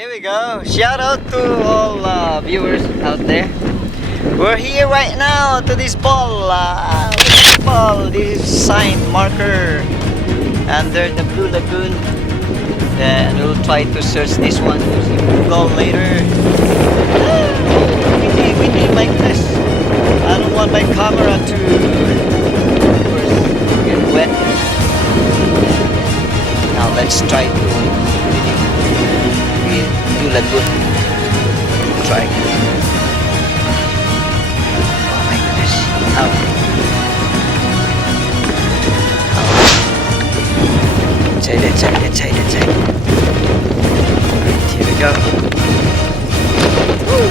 Here we go. Shout out to all viewers out there. We're here right now to this ball. Look at this ball. This is sign marker under the Blue Lagoon. Then we'll try to search this one using Google later. Windy like this. I don't want my camera to get wet. Now let's try to Blue Lagoon. Try. Oh my goodness. Ow. Inside. Alright, here we go. Woo.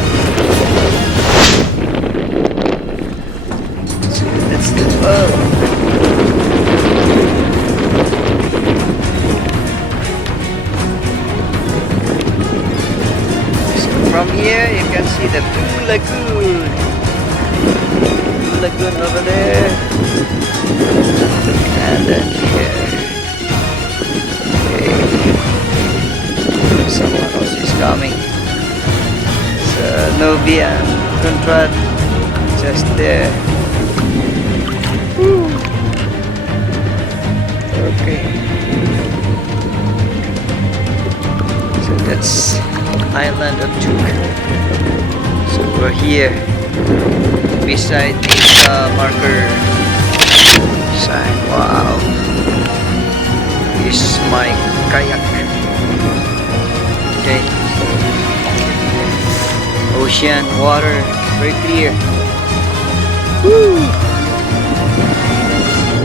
So that's the From here you can see the Blue Lagoon. Blue Lagoon over there. And then here. Okay. Someone else is coming. So Novo and Contrat just there. Woo. Okay. So that's island of Chuuk. So we're here beside this marker sign. Wow, this is my kayak. Okay, ocean water, very clear. Woo!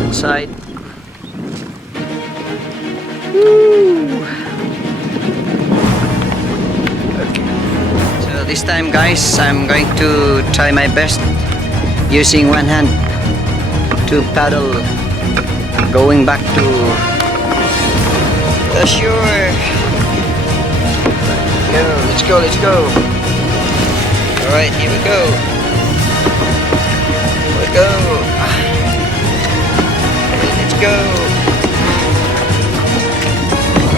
Inside. Woo! This time guys, I'm going to try my best using one hand to paddle going back to the shore. Let's go. Alright, here we go. Let's go.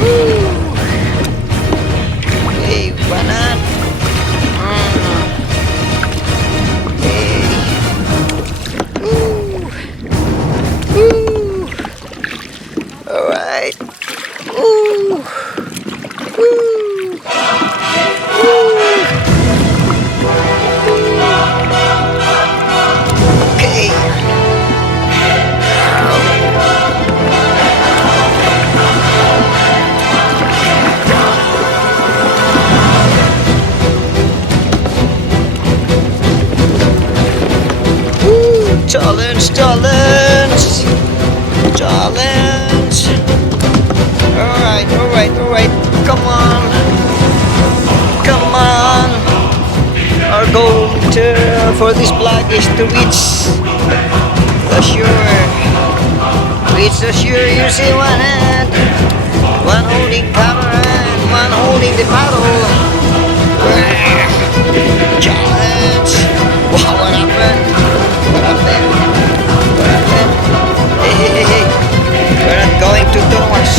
Woo. Hey, one hand. Alright. Okay. Challenge. Alright. Come on. Our goal for this vlog is to reach the shore. Reach the shore using one hand, one holding camera and one holding the paddle. Challenge. Wow, what happened? Hey. We're not going to Tonowas.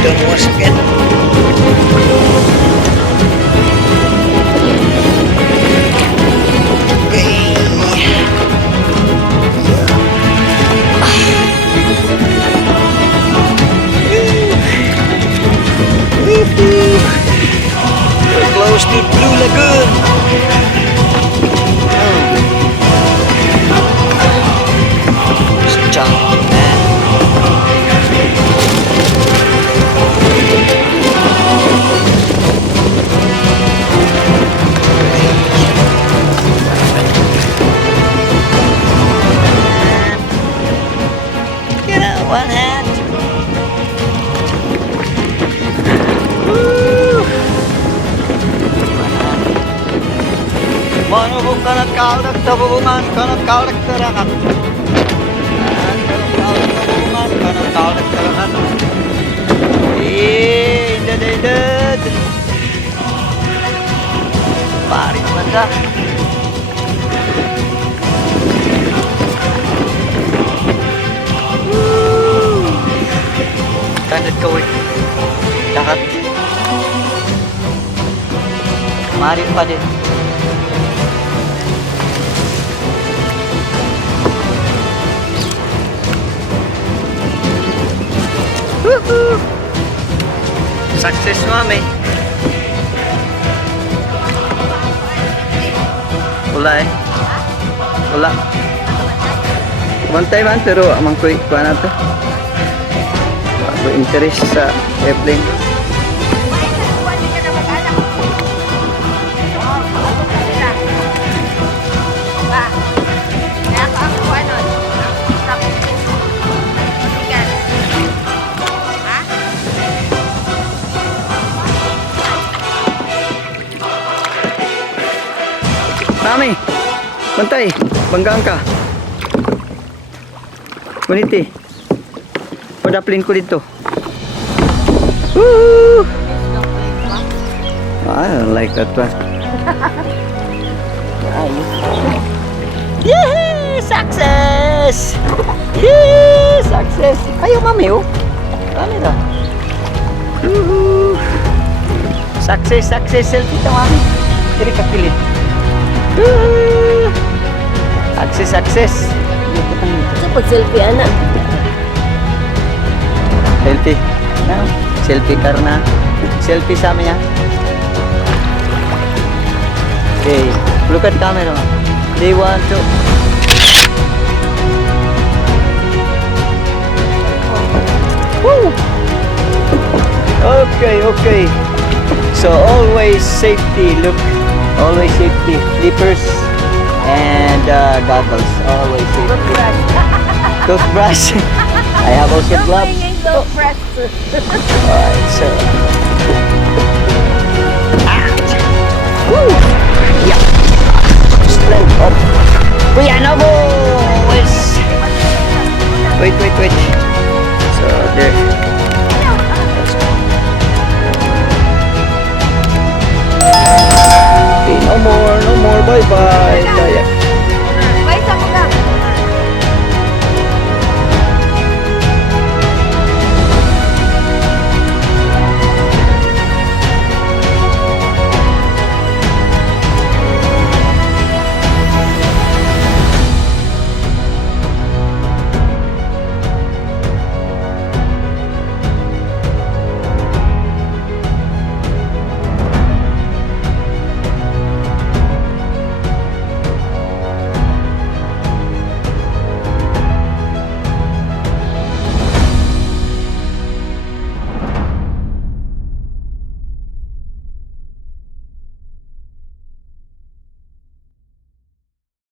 Tonowas again. We're close to Blue Lagoon. It's chunky, man. Get out one hand. Manubog ka nagkalak sa bubungan ka nagkalak sa rakat. Nagkalak ka nagkalak sa rakat. bangga. Kanit ka, uy. Dakat. Marin pa din. Woohoo! Success, mami. Wala eh. Wala. Kumantay man pero amang kuy kuha na to. Ako interest sa airplane. Mami, bantay, banggaan ka. Kuniti. Padaplin ko dito. Woo! I don't like that one. Yee! Success! Yee! Success! Ayaw, mami, oh. Ano ito? Success, success. Selfie ito, mami. Diri ka pilit. Success, success. Kasi pag selfie anak. Selfie. Selfie karena. Selfie sa amin yan. Okay. Look at camera. 3, 1, 2. Woo! Okay, okay. So always safety. Look. Always safety. Flippers and goggles. Always safety. Toothbrush. I have also gloves. Alright, so. Woo! Yeah. Strength up. Kuya Novo! Wait, wait, wait.